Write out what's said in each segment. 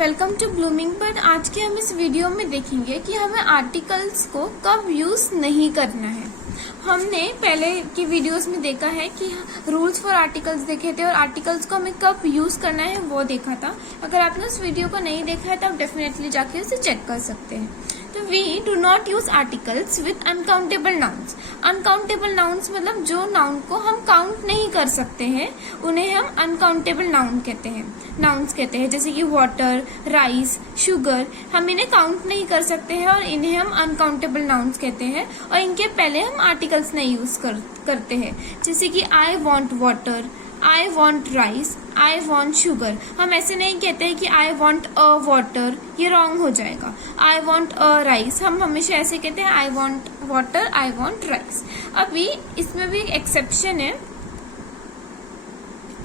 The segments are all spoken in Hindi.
Welcome to blooming bird. आज के हम इस वीडियो में देखेंगे कि हमें आर्टिकल्स को कब यूज नहीं करना है। हमने पहले की वीडियोस में देखा है कि रूल्स फॉर आर्टिकल्स देखे थे और आर्टिकल्स को हमें कब यूज करना है वो देखा था। अगर आपने उस वीडियो को नहीं देखा है तो आप डेफिनेटली जाके उसे चेक कर सकते हैं। तो we do not use articles with uncountable nouns. Uncountable nouns मतलब जो नाउन को हम काउंट नहीं कर सकते हैं उन्हें हम अनकाउंटेबल नाउन्स कहते हैं। जैसे कि वाटर, राइस, शुगर, हम इन्हें काउंट नहीं कर सकते हैं और इन्हें हम अनकाउंटेबल नाउन्स कहते हैं और इनके पहले हम आर्टिकल्स नहीं यूज करते हैं। जैसे कि I want water, I want rice, I want sugar. हम ऐसे नहीं कहते हैं कि आई वॉन्ट अ वाटर, ये रॉन्ग हो जाएगा। आई वॉन्ट अ राइस, हम हमेशा ऐसे कहते हैं I want water, I want rice. अभी इसमें भी एक एक्सेप्शन है।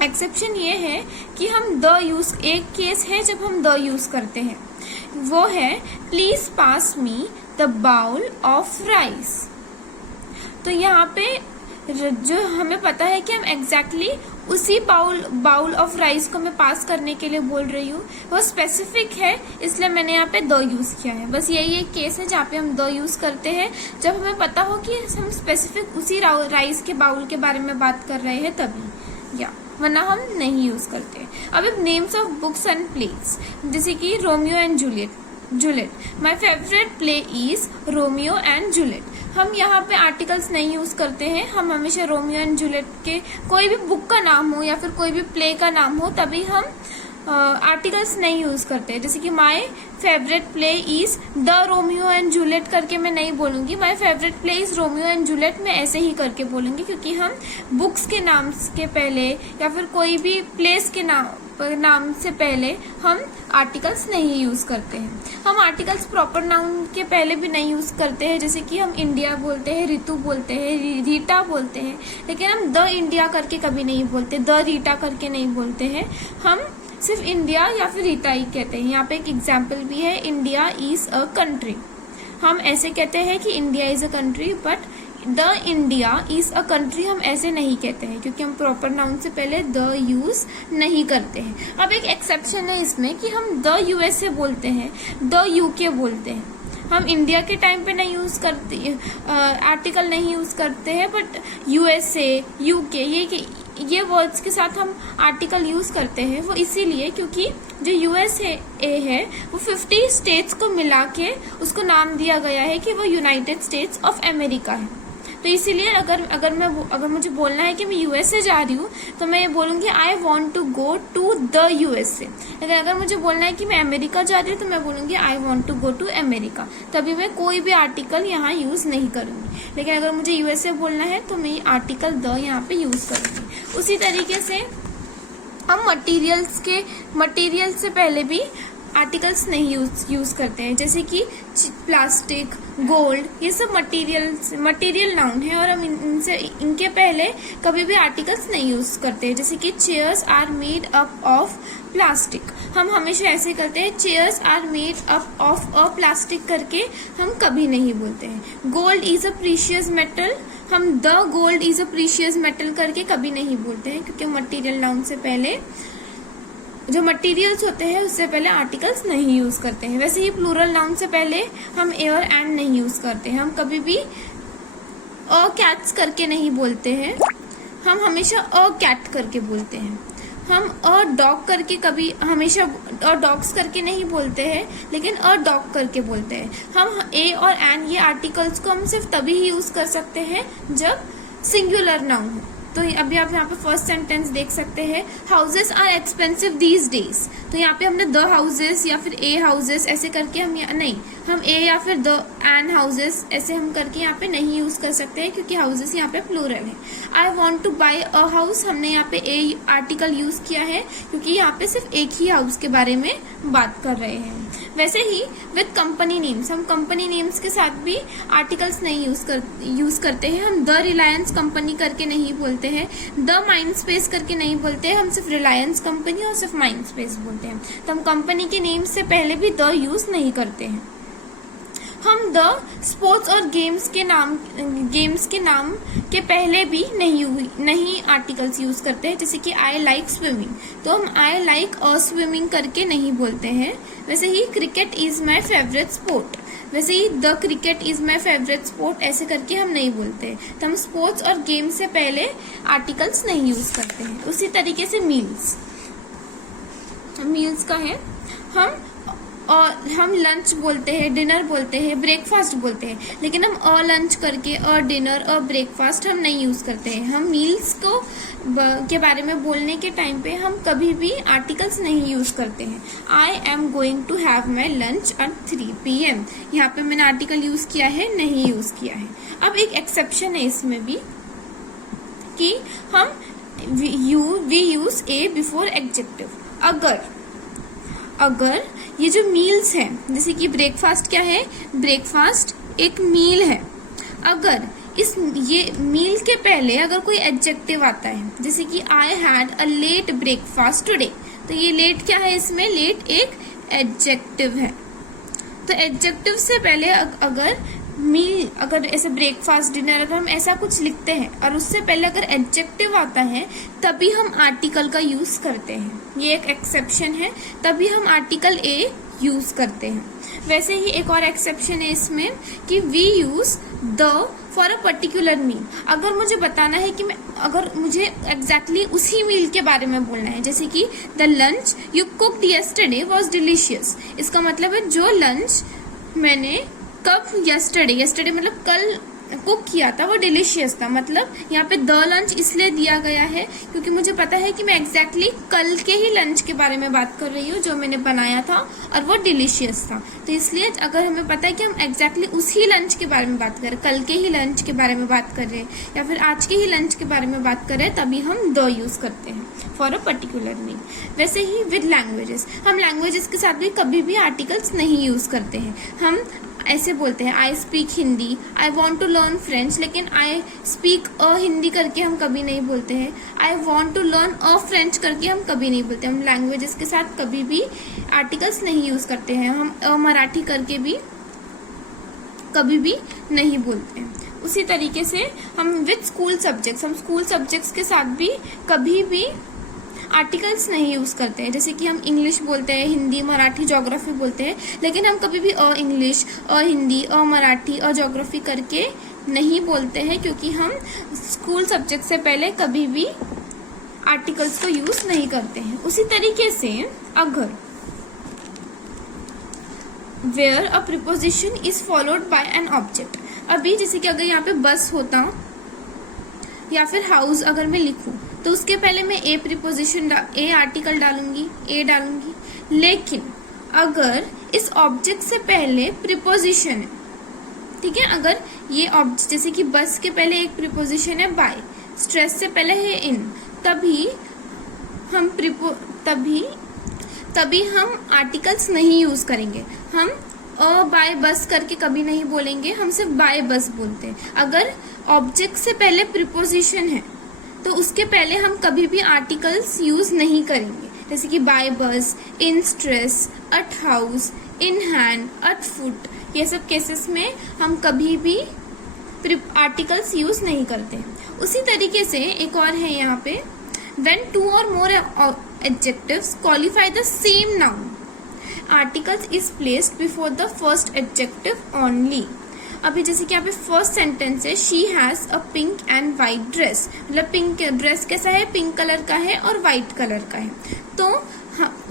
एक्सेप्शन ये है कि हम द यूज, एक केस है जब हम द यूज करते हैं, वो है please pass me the bowl of rice. तो यहाँ पे जो हमें पता है कि हम एग्जैक्टली उसी बाउल ऑफ राइस को मैं पास करने के लिए बोल रही हूँ, वो स्पेसिफिक है, इसलिए मैंने यहाँ पे द यूज किया है। बस यही एक केस है जहाँ पे हम द यूज करते हैं जब हमें पता हो कि हम स्पेसिफिक उसी राइस के बाउल के बारे में बात कर रहे हैं तभी, या वरना हम नहीं यूज करते। अब names of books and place, जैसे कि Romeo and Juliet. My favourite play is Romeo and Juliet. हम यहाँ पे आर्टिकल्स नहीं यूज करते हैं, हम हमेशा रोमियो एंड जूलियट के कोई भी बुक का नाम हो या फिर कोई भी प्ले का नाम हो तभी हम आर्टिकल्स नहीं यूज करते। जैसे कि my favourite play is the Romeo and Juliet करके मैं नहीं बोलूंगी, my favourite play is Romeo and Juliet मैं ऐसे ही करके बोलूंगी, क्योंकि हम बुक्स के नाम के पहले या फिर कोई भी प्लेस के नाम से पहले हम आर्टिकल्स नहीं यूज करते हैं। हम आर्टिकल्स प्रॉपर नाउन के पहले भी नहीं यूज करते हैं, जैसे कि हम इंडिया बोलते हैं, ऋतु बोलते हैं, रीटा बोलते हैं, लेकिन हम द इंडिया करके कभी नहीं बोलते, द रीटा करके नहीं बोलते हैं। हम सिर्फ इंडिया या फिर रीटा ही कहते हैं। यहाँ पे एक एग्जाम्पल भी है, इंडिया इज अ कंट्री। हम ऐसे कहते हैं कि India is a country, but the India is a country हम ऐसे नहीं कहते हैं, क्योंकि हम प्रॉपर नाउन से पहले द यूज नहीं करते हैं। अब एक एक्सेप्शन है इसमें कि हम द यूएसए बोलते हैं, द यूके बोलते हैं। हम इंडिया के टाइम पे नहीं यूज करते, आर्टिकल नहीं यूज करते हैं, बट यूएसए, यूके ये वर्ड्स के साथ हम आर्टिकल यूज करते हैं। वो इसीलिए क्योंकि जो यूएसए है वो 50 स्टेट्स को मिला के उसको नाम दिया गया है कि वो यूनाइटेड स्टेट्स ऑफ अमेरिका है। तो इसीलिए अगर मुझे बोलना है कि मैं यूएसए जा रही हूँ तो मैं ये बोलूँगी I want to go to the USA. लेकिन अगर मुझे बोलना है कि मैं अमेरिका जा रही हूँ तो मैं बोलूँगी I want to go to America. तभी मैं कोई भी आर्टिकल यहाँ यूज़ नहीं करूँगी। लेकिन अगर मुझे यूएसए बोलना है तो मैं आर्टिकल द यहाँ पे यूज़ करूँगी। उसी तरीके से हम मटीरियल से पहले भी आर्टिकल्स नहीं यूज करते हैं, जैसे कि प्लास्टिक, गोल्ड, ये सब मटेरियल नाउन है और हम इनके पहले कभी भी आर्टिकल्स नहीं यूज करते हैं। जैसे कि chairs are made up of plastic, हम हमेशा ऐसे करते हैं, chairs are made up of a plastic करके हम कभी नहीं बोलते हैं। Gold is a precious metal, हम the gold is a precious metal करके कभी नहीं बोलते हैं, क्योंकि मटेरियल नाउन से पहले जो मटेरियल्स होते हैं उससे पहले आर्टिकल्स नहीं यूज करते हैं। वैसे ही प्लूरल नाउन से पहले हम ए और एंड नहीं यूज करते हैं। हम कभी भी अ कैट्स करके नहीं बोलते हैं, हम हमेशा अ कैट करके बोलते हैं। हम अ डॉग करके कभी हमेशा अ डॉग्स करके नहीं बोलते हैं, लेकिन अ डॉग करके बोलते हैं। हम ए और एंड ये आर्टिकल्स को हम सिर्फ तभी ही यूज कर सकते हैं जब सिंगुलर नाउन हो। तो अभी आप यहाँ पे फर्स्ट सेंटेंस देख सकते हैं, houses are expensive these days. तो यहाँ पे हमने द हाउसेस या फिर ए हाउसेस ऐसे करके हम ए या फिर द एंड हाउसेस ऐसे हम करके यहाँ पे नहीं यूज कर सकते हैं, क्योंकि हाउसेस यहाँ पे प्लूरल है। I want to buy a house, हमने यहाँ पे ए आर्टिकल यूज किया है क्योंकि यहाँ पे सिर्फ एक ही हाउस के बारे में बात कर रहे हैं। वैसे ही विद कंपनी नेम्स, हम कंपनी नेम्स के साथ भी आर्टिकल्स नहीं यूज करते हैं। हम द रिलायंस कंपनी करके नहीं बोलते हैं, द माइंड स्पेस करके नहीं बोलते हैं, हम सिर्फ रिलायंस कंपनी और सिर्फ माइंड स्पेस बोलते हैं। तो हम कंपनी के नेम से पहले भी द यूज नहीं करते हैं। हम द स्पोर्ट्स और गेम्स के नाम के पहले भी नहीं आर्टिकल्स यूज करते हैं। जैसे कि आई लाइक स्विमिंग, तो हम आई लाइक स्विमिंग करके नहीं बोलते हैं। वैसे ही cricket is my favourite sport, वैसे ही the cricket is my favourite sport ऐसे करके हम नहीं बोलते। तो हम स्पोर्ट्स और गेम से पहले आर्टिकल्स नहीं यूज करते हैं। उसी तरीके से मील्स का है, हम लंच बोलते हैं, डिनर बोलते हैं, ब्रेकफास्ट बोलते हैं, लेकिन हम लंच करके डिनर ब्रेकफास्ट हम नहीं यूज करते हैं। हम मील्स को के बारे में बोलने के टाइम पे हम कभी भी आर्टिकल्स नहीं यूज करते हैं। I am going to have my lunch at 3 PM, यहाँ पे मैंने आर्टिकल यूज किया है, नहीं यूज किया है। अब एक एक्सेप्शन है इसमें भी कि हम we use a before adjective. अगर ये जो मील्स है, जैसे कि ब्रेकफास्ट क्या है, ब्रेकफास्ट एक मील है। अगर ये मील के पहले अगर कोई एडजेक्टिव आता है, जैसे कि I had a late breakfast today, तो ये लेट क्या है, इसमें लेट एक एडजेक्टिव है। तो एडजेक्टिव से पहले अगर ऐसे ब्रेकफास्ट, डिनर, अगर हम ऐसा कुछ लिखते हैं और उससे पहले अगर एडजेक्टिव आता है तभी हम आर्टिकल का यूज करते हैं। ये एक एक्सेप्शन है, तभी हम आर्टिकल ए यूज करते हैं। वैसे ही एक और एक्सेप्शन है इसमें कि we use the for a particular meal. अगर मुझे बताना है कि अगर मुझे एग्जैक्टली उसी मील के बारे में बोलना है, जैसे कि the lunch you cooked yesterday was delicious, इसका मतलब है जो लंच मैंने कब यस्टरडे मतलब कल कुक किया था वो डिलीशियस था। मतलब यहाँ पे द लंच इसलिए दिया गया है क्योंकि मुझे पता है कि मैं एग्जैक्टली कल के ही लंच के बारे में बात कर रही हूँ जो मैंने बनाया था और वो डिलीशियस था। तो इसलिए अगर हमें पता है कि हम एग्जैक्टली उसी लंच के बारे में बात कर रहे हैं, कल के ही लंच के बारे में बात कर रहे हैं या फिर आज के ही लंच के बारे में बात कर रहे हैं, तभी हम द यूज करते हैं फॉर अ पर्टिकुलर मील। वैसे ही विद लैंग्वेजेस, हम लैंग्वेजेस के साथ भी कभी भी आर्टिकल्स नहीं यूज करते हैं। हम ऐसे बोलते हैं I speak Hindi, I want to learn French, लेकिन आई स्पीक हिंदी करके हम कभी नहीं बोलते हैं। I want to learn French करके हम कभी नहीं बोलते। हम लैंग्वेजेस के साथ कभी भी आर्टिकल्स नहीं यूज करते हैं। हम मराठी करके भी कभी भी नहीं बोलते हैं। उसी तरीके से हम विद स्कूल सब्जेक्ट्स, हम स्कूल सब्जेक्ट्स के साथ भी कभी भी आर्टिकल्स नहीं यूज करते हैं। जैसे कि हम इंग्लिश बोलते हैं, हिंदी, मराठी, ज्योग्राफी बोलते हैं, लेकिन हम कभी भी इंग्लिश, हिंदी, मराठी और ज्योग्राफी करके नहीं बोलते हैं क्योंकि हम स्कूल सब्जेक्ट से पहले कभी भी आर्टिकल्स को यूज नहीं करते हैं। उसी तरीके से अगर where a preposition is followed by an object, अभी जैसे कि अगर यहाँ पे बस होता या फिर हाउस अगर मैं लिखूं तो उसके पहले मैं ए आर्टिकल डालूंगी। लेकिन अगर इस ऑब्जेक्ट से पहले प्रीपोजिशन है, ठीक है, अगर ये ऑब्जेक्ट जैसे कि बस के पहले एक प्रीपोजिशन है बाय, स्ट्रेस से पहले है इन, तभी हम आर्टिकल्स नहीं यूज करेंगे। हम बाय बस करके कभी नहीं बोलेंगे, हम सिर्फ बाय बस बोलते हैं। अगर ऑब्जेक्ट से पहले प्रीपोजिशन है तो उसके पहले हम कभी भी आर्टिकल्स यूज नहीं करेंगे। जैसे कि by bus, in stress, at house, in hand, at foot, ये सब केसेस में हम कभी भी आर्टिकल्स यूज नहीं करते। उसी तरीके से एक और है यहाँ पे, when 2 or more adjectives qualify the same noun, articles is placed before the first adjective only। अभी जैसे कि यहाँ पे फर्स्ट सेंटेंस है, she has a pink and white dress, मतलब पिंक ड्रेस कैसा है, पिंक कलर का है और व्हाइट कलर का है। तो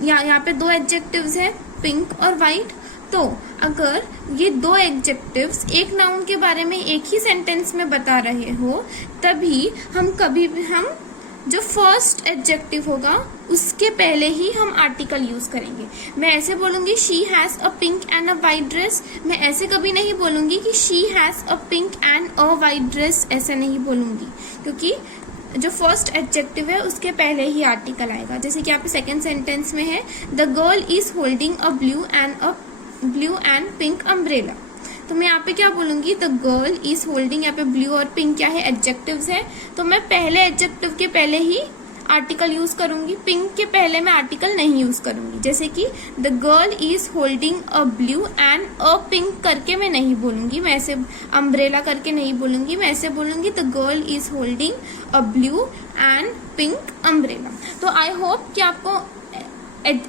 यहाँ पे 2 एडजेक्टिव्स है, पिंक और व्हाइट। तो अगर ये 2 एडजेक्टिव्स एक नाउन के बारे में एक ही सेंटेंस में बता रहे हो, तभी हम जो फर्स्ट एडजेक्टिव होगा उसके पहले ही हम आर्टिकल यूज करेंगे। मैं ऐसे बोलूंगी she has a pink and a white dress, मैं ऐसे कभी नहीं बोलूंगी कि she has a pink and a white dress, ऐसे नहीं बोलूंगी, क्योंकि जो फर्स्ट एडजेक्टिव है उसके पहले ही आर्टिकल आएगा। जैसे कि यहाँ पे सेकेंड सेंटेंस में है, the girl is holding a blue and pink umbrella, तो मैं यहाँ पे क्या बोलूंगी, द गर्ल इज होल्डिंग, यहाँ पे ब्लू और पिंक क्या है, एडजेक्टिव्स है, तो मैं पहले एडजेक्टिव के पहले ही आर्टिकल यूज करूंगी, पिंक के पहले मैं आर्टिकल नहीं यूज करूंगी। जैसे कि the girl is holding a blue and a pink करके मैं नहीं बोलूंगी, मैं ऐसे अम्ब्रेला करके नहीं बोलूंगी, मैं ऐसे बोलूंगी the girl is holding a blue and pink umbrella. तो आई होप कि आपको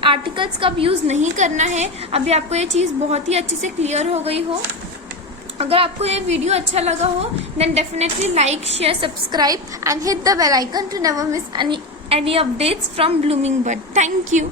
आर्टिकल्स का यूज नहीं करना है। अभी आपको ये चीज बहुत ही अच्छे से क्लियर हो गई हो। अगर आपको ये वीडियो अच्छा लगा हो then definitely like, share, subscribe and hit the bell icon to never miss any updates from Blooming Bud. Thank you.